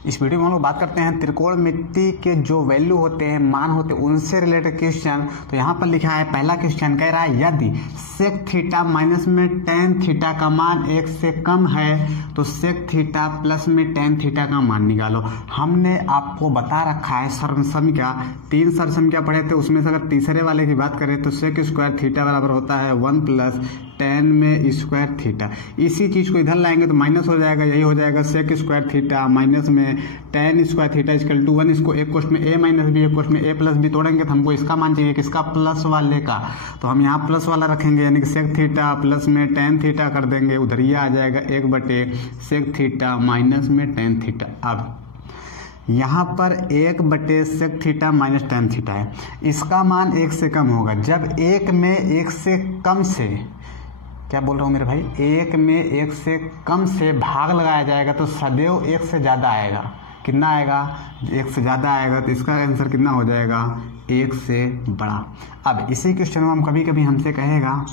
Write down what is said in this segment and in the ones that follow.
इस वीडियो में हम लोग बात करते हैं त्रिकोणमिति के जो वैल्यू होते हैं, मान होते हैं, उनसे रिलेटेड क्वेश्चन। तो यहाँ पर लिखा है पहला क्वेश्चन कह रहा है यदि सेक थीटा माइनस में टेन थीटा का मान 1 से कम है तो सेक थीटा प्लस में टेन थीटा का मान निकालो। हमने आपको बता रखा है सर्वसंख्या, 3 सर्वसंख्या पढ़े थे, उसमें से अगर तीसरे वाले की बात करें तो सेक स्क्वायर थीटा बराबर होता है 1 प्लस टेन में स्क्वायर थीटा। इसी चीज़ को इधर लाएंगे तो माइनस हो जाएगा, यही हो जाएगा सेक स्क्वायर थीटा माइनस में tan square theta equal to 1। इसको एक क्वेश्चन में ए माइनस बी, एक क्वेश्चन में ए प्लस बी तोड़ेंगे तो हमको इसका मान चाहिए, किसका, प्लस वाले का। तो हम यहाँ प्लस वाला रखेंगे, यानी कि सेक थीटा प्लस में टेन थीटा कर देंगे, उधर ये आ जाएगा 1 सेक थीटा माइनस में टेन थीटा। अब यहाँ पर 1 sec theta minus tan theta है, इसका मान 1 से कम होगा। जब 1 में 1 से कम से, क्या बोल रहा हूँ मेरे भाई, 1 में 1 से कम से भाग लगाया जाएगा तो सदैव 1 से ज़्यादा आएगा। कितना आएगा, 1 से ज़्यादा आएगा, तो इसका आंसर कितना हो जाएगा, 1 से बड़ा। अब इसी क्वेश्चन में हम कभी कभी हमसे कहेगा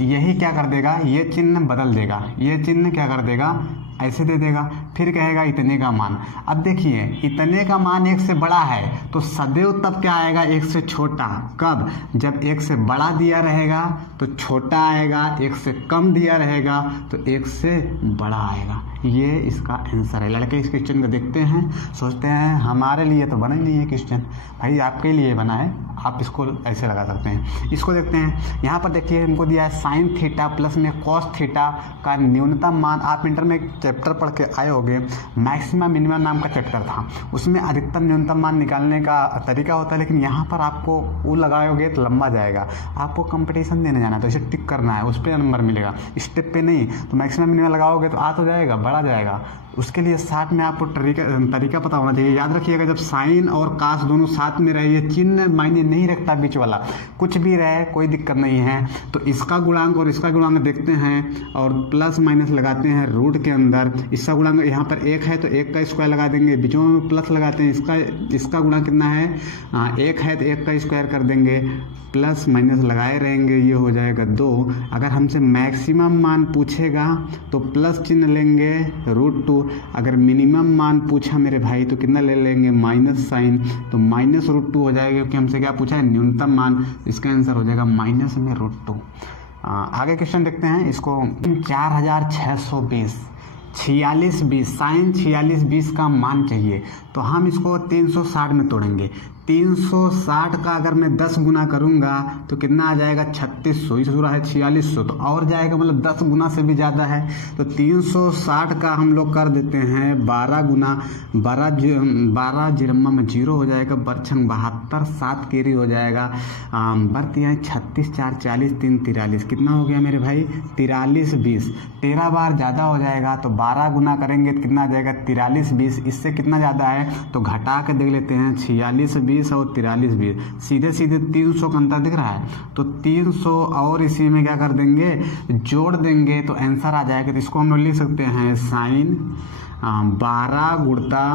यही क्या कर देगा, ये चिन्ह बदल देगा, ये चिन्ह क्या कर देगा, ऐसे दे देगा, फिर कहेगा इतने का मान। अब देखिए इतने का मान 1 से बड़ा है तो सदैव तब क्या आएगा, 1 से छोटा। कब, जब 1 से बड़ा दिया रहेगा तो छोटा आएगा, 1 से कम दिया रहेगा तो 1 से बड़ा आएगा। ये इसका आंसर है। लड़के इस क्वेश्चन को देखते हैं, सोचते हैं हमारे लिए तो बना ही नहीं है क्वेश्चन, भाई आपके लिए बना है, आप इसको ऐसे लगा सकते हैं। इसको देखते हैं, यहाँ पर देखिए हमको दिया है साइन थीटा प्लस में कॉस थीटा का न्यूनतम मान। आप इंटर में चैप्टर पढ़ के आए होंगे, मैक्सिमम मिनिमम नाम का चैप्टर था, उसमें अधिकतम न्यूनतम मान निकालने का तरीका होता है, लेकिन यहाँ पर आपको वो लगाओगे तो लंबा जाएगा। आपको कंपटीशन देने जाना है तो इसे टिक करना है, उस पर नंबर मिलेगा, स्टेप पे नहीं। तो मैक्सिमम मिनिमम लगाओगे तो आ तो जाएगा, बड़ा जाएगा। उसके लिए साथ में आपको तरीका पता होना चाहिए। याद रखिएगा जब साइन और कास दोनों साथ में रहे, ये चिन्ह मायने नहीं रखता, बीच वाला कुछ भी रहे कोई दिक्कत नहीं है। तो इसका गुणांक और इसका गुणांक देखते हैं और प्लस माइनस लगाते हैं रूट के अंदर। इसका गुणांक यहाँ पर 1 है तो 1 का स्क्वायर लगा देंगे, बीचों में प्लस लगाते हैं। इसका गुणांक कितना है, 1 है तो 1 का स्क्वायर कर देंगे, प्लस माइनस लगाए रहेंगे, ये हो जाएगा 2। अगर हमसे मैक्सिमम मान पूछेगा तो प्लस चिन्ह लेंगे √2। अगर मिनिमम मान पूछा मेरे भाई तो कितना ले लेंगे, माइनस साइन, तो माइनस √2 हो जाएगा, क्योंकि हमसे क्या पूछा है, न्यूनतम मान। इसका आंसर हो जाएगा माइनस में √2। आगे क्वेश्चन देखते हैं इसको। 4620 4620 साइन 4620 का मान चाहिए, तो हम इसको 360 में तोड़ेंगे। 360 का अगर मैं 10 गुना करूंगा तो कितना आ जाएगा, 3600। इस पूरा है 4600, तो और जाएगा, मतलब 10 गुना से भी ज़्यादा है। तो 360 का हम लोग कर देते हैं 12 गुना, 12 जिरम्मा में 0 हो जाएगा, बरछंग 72, 7 केरी हो जाएगा, बर्त यहाँ 36 4 40 3 43, कितना हो गया मेरे भाई, 4320। 13 बार ज़्यादा हो जाएगा तो 12 गुना करेंगे तो कितना आ जाएगा, 4320। इससे कितना ज़्यादा है तो घटा के देख लेते हैं, 4620 और 4320, सीधे सीधे 300 का अंतर दिख रहा है, तो 300 और इसी में क्या कर देंगे, जोड़ देंगे तो आंसर आ जाएगा। तो इसको हम लोग लिख सकते हैं साइन 12 गुणा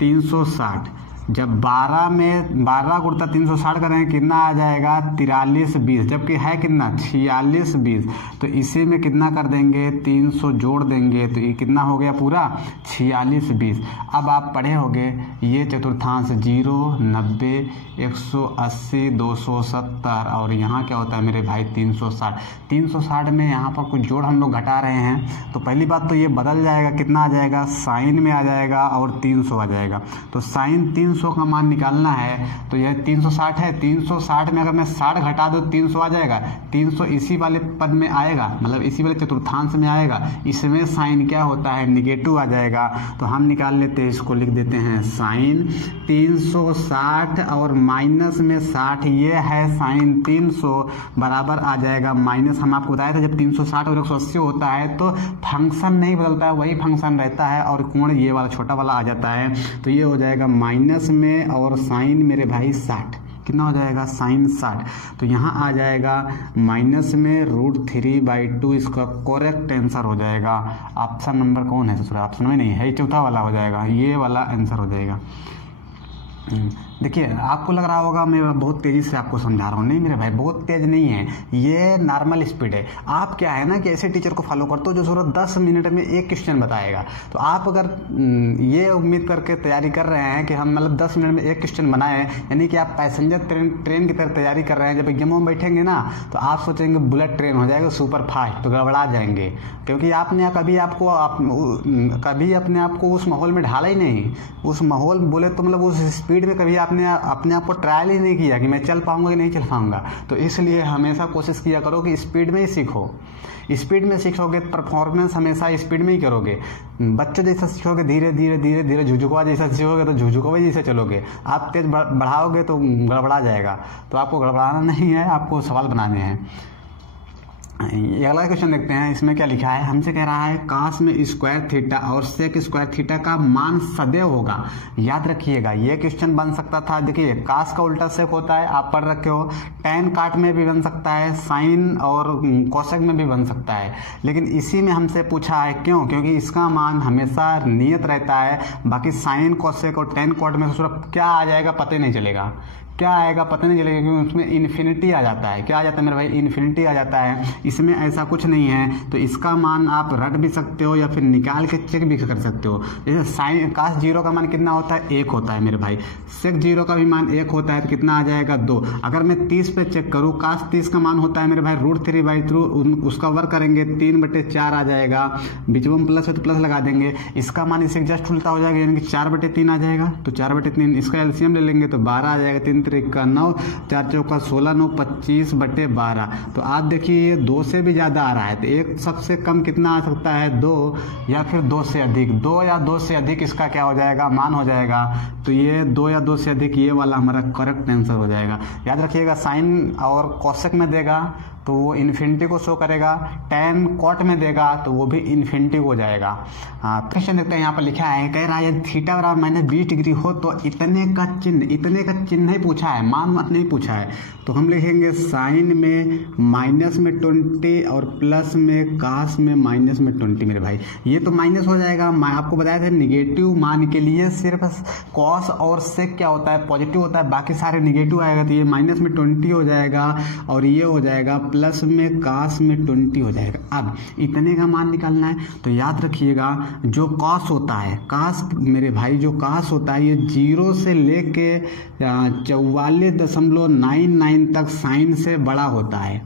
360। जब 12 में 12 गुणा 360 करेंगे कितना आ जाएगा, 4320, जबकि है कितना, 4620। तो इसी में कितना कर देंगे, 300 जोड़ देंगे तो ये कितना हो गया पूरा 4620। अब आप पढ़े होंगे ये चतुर्थांश 0, 90, 180, 270 और यहाँ क्या होता है मेरे भाई 360। 360 में यहाँ पर कुछ जोड़ हम लोग घटा रहे हैं, तो पहली बात तो ये बदल जाएगा, कितना आ जाएगा, साइन में आ जाएगा और 300 आ जाएगा। तो साइन 300 का मान निकालना है तो यह 360 है, 360 में अगर मैं 60 घटा दो 300 आ जाएगा, 300 इसी वाले पद में आएगा, मतलब इसी वाले चतुर्थांश में आएगा। इसमें साइन क्या होता है, निगेटिव आ जाएगा। तो हम निकाल लेते हैं, इसको लिख देते हैं साइन 360 और माइनस में 60, ये है साइन 300 बराबर आ जाएगा माइनस। हम आपको बताया था जब 360 और 180 होता है तो फंक्शन नहीं बदलता है, वही फंक्शन रहता है और कोण ये वाला छोटा वाला आ जाता है। तो ये हो जाएगा माइनस में और साइन मेरे भाई 60, कितना हो जाएगा, साइन 60। तो यहाँ आ जाएगा माइनस में √3/2, इसका करेक्ट आंसर हो जाएगा। ऑप्शन नंबर कौन है, दूसरा ऑप्शन में नहीं है, चौथा वाला हो जाएगा, ये वाला आंसर हो जाएगा। देखिए आपको लग रहा होगा मैं बहुत तेज़ी से आपको समझा रहा हूँ, नहीं मेरे भाई बहुत तेज़ नहीं है, ये नॉर्मल स्पीड है। आप क्या है ना कि ऐसे टीचर को फॉलो करते हो जो सिर्फ 10 मिनट में एक क्वेश्चन बताएगा। तो आप अगर ये उम्मीद करके तैयारी कर रहे हैं कि हम मतलब 10 मिनट में एक क्वेश्चन बनाए, यानी कि आप पैसेंजर ट्रेन की तरह तैयारी कर रहे हैं, जब एग्जामों में बैठेंगे ना तो आप सोचेंगे बुलेट ट्रेन हो जाएगा सुपर फास्ट, तो गड़बड़ा जाएंगे, क्योंकि आपने कभी अपने आप को उस माहौल में ढाला ही नहीं। उस माहौल बोले तो मतलब उस स्पीड में कभी आपने अपने आप को ट्रायल ही नहीं किया कि मैं चल पाऊंगा कि नहीं चल पाऊंगा। तो इसलिए हमेशा कोशिश किया करो कि स्पीड में ही सीखो। स्पीड में सीखोगे परफॉर्मेंस हमेशा स्पीड में ही करोगे। बच्चों जैसा सीखोगे धीरे धीरे धीरे धीरे, झुझुकवा जैसा सीखोगे तो झुझुकवा जैसे चलोगे। आप तेज बढ़ाओगे तो गड़बड़ा जाएगा। तो आपको गड़बड़ाना नहीं है, आपको सवाल बनाने हैं। ये अगला क्वेश्चन देखते हैं, इसमें क्या लिखा है। हमसे कह रहा है काश में स्क्वायर थीटा और सेक स्क्वायर थीटा का मान सदैव होगा। याद रखिएगा ये क्वेश्चन बन सकता था, देखिए काश का उल्टा सेक होता है, आप पढ़ रखे हो। टैन काट में भी बन सकता है, साइन और कोसेक में भी बन सकता है, लेकिन इसी में हमसे पूछा है। क्यों? क्योंकि इसका मान हमेशा नियत रहता है। बाकी साइन कोसेक और टैन काट में सिर्फ क्या आ जाएगा पता ही नहीं चलेगा, क्या आएगा पता नहीं चलेगा, क्योंकि उसमें इन्फिनिटी आ जाता है। क्या आ जाता है मेरे भाई? इन्फिनिटी आ जाता है। इसमें ऐसा कुछ नहीं है, तो इसका मान आप रट भी सकते हो या फिर निकाल के चेक भी कर सकते हो। जैसे साइन काश जीरो का मान कितना होता है? 1 होता है मेरे भाई। सेक जीरो का भी मान 1 होता है, तो कितना आ जाएगा? 2। अगर मैं 30 पे चेक करूँ, काश 30 का मान होता है मेरे भाई √3/2, उसका वर्क करेंगे 3/4 आ जाएगा। बीच में प्लस है तो प्लस लगा देंगे, इसका मान इससे जस्ट उल्टा हो जाएगा, यानी कि 4/3 आ जाएगा। तो 4/3 इसका एलसीएम ले लेंगे तो 12 आ जाएगा। 3 का 9, 4 चौका 16, 9 25/12। तो आप देखिए ये 2 से भी ज़्यादा आ रहा है, तो एक सबसे कम कितना आ सकता है? 2, या फिर 2 से अधिक। 2 या 2 से अधिक इसका क्या हो जाएगा? मान हो जाएगा। तो ये 2 या 2 से अधिक, ये वाला हमारा करेक्ट आंसर हो जाएगा। याद रखिएगा साइन और कोसेक में देगा तो वो इन्फिनिटी को शो करेगा, टैन कॉट में देगा तो वो भी इन्फिनिटी हो जाएगा। क्वेश्चन देखते हैं, यहाँ पर लिखा है, कह रहा है यदि थीटा बराबर -20 डिग्री हो तो इतने का चिन्ह ही पूछा है, मान मत नहीं पूछा है। तो हम लिखेंगे साइन में -20 और प्लस में काश में -20 मेरे भाई। ये तो माइनस हो जाएगा। मैं आपको बताया था निगेटिव मान के लिए सिर्फ कॉस और सेक क्या होता है? पॉजिटिव होता है, बाकी सारे निगेटिव आएगा। तो ये -20 हो जाएगा और ये हो जाएगा प्लस में काश में 20 हो जाएगा। अब इतने का मान निकालना है, तो याद रखिएगा जो कॉस होता है, काश मेरे भाई जो काश होता है ये 0 से लेके 44.99 तक साइन से बड़ा होता है।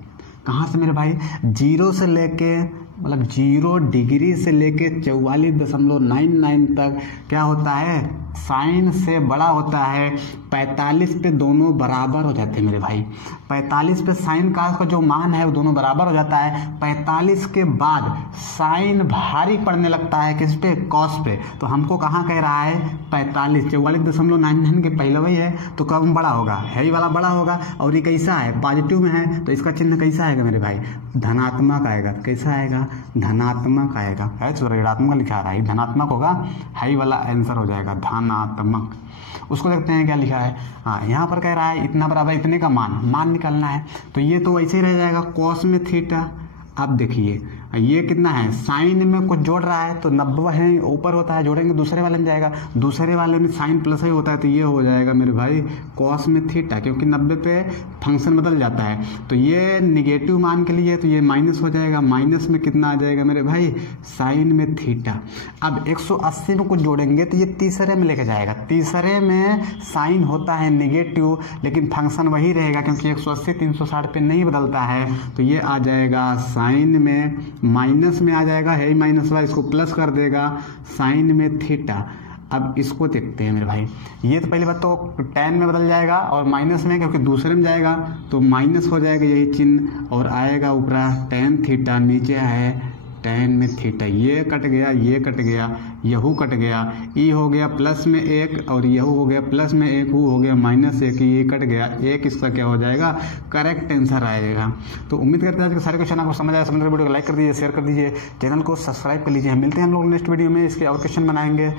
कहाँ से मेरे भाई? 0 से लेके मतलब 0 डिग्री से लेके 44.99 तक क्या होता है? साइन से बड़ा होता है। 45 पे दोनों बराबर हो जाते हैं मेरे भाई। 45 पे साइन का जो मान है वो दोनों बराबर हो जाता है। 45 के बाद साइन भारी पड़ने लगता है किस पे? कॉस पे। तो हमको कहाँ कह रहा है? 45 44.99 के पहले वही है, तो कब बड़ा होगा? है ही वाला बड़ा होगा। और ये कैसा है? पॉजिटिव में है, तो इसका चिन्ह कैसा आएगा मेरे भाई? धनात्मक आएगा। कैसा आएगा? धनात्मक आएगा। है ऋणात्मक लिखा रहा है, धनात्मक होगा, है वाला आंसर हो जाएगा धनात्मक। उसको देखते हैं क्या लिखा है। हाँ, यहाँ पर कह रहा है इतना बराबर इतने का मान निकालना है। तो ये तो वैसे ही रह जाएगा कॉस में थीटा। अब देखिए ये कितना है? साइन में कुछ जोड़ रहा है तो 90 है ऊपर होता है, जोड़ेंगे दूसरे वाले में जाएगा, दूसरे वाले में साइन प्लस ही होता है, तो ये हो जाएगा मेरे भाई कॉस में थीटा, क्योंकि 90 पे फंक्शन बदल जाता है। तो ये निगेटिव मान के लिए तो ये माइनस हो जाएगा। माइनस में कितना आ जाएगा मेरे भाई? साइन में थीटा। अब 180 में कुछ जोड़ेंगे तो ये तीसरे में लेके जाएगा। तीसरे में साइन होता है निगेटिव, लेकिन फंक्शन वही रहेगा क्योंकि 180 360 पे नहीं बदलता है। तो ये आ जाएगा साइन में माइनस में आ जाएगा, है ही माइनस वाला, इसको प्लस कर देगा साइन में थीटा। अब इसको देखते हैं मेरे भाई। ये तो पहली बात तो टैन में बदल जाएगा और माइनस में, क्योंकि दूसरे में जाएगा तो माइनस हो जाएगा यही चिन्ह, और आएगा ऊपर टैन थीटा, नीचे है टैन में थीटा। ये कट गया, ये कट गया, यहू कट गया, ई हो गया प्लस में 1 और यहू हो गया प्लस में 1, हु हो गया -1, ये कट गया 1। इसका क्या हो जाएगा? करेक्ट आंसर आएगा। तो उम्मीद करते हैं आज के सारे क्वेश्चन आपको समझ आया। समझ वीडियो को लाइक कर दीजिए, शेयर कर दीजिए, चैनल को सब्सक्राइब कर लीजिए। मिलते हैं हम लोग नेक्स्ट वीडियो में, इसके और क्वेश्चन बनाएंगे।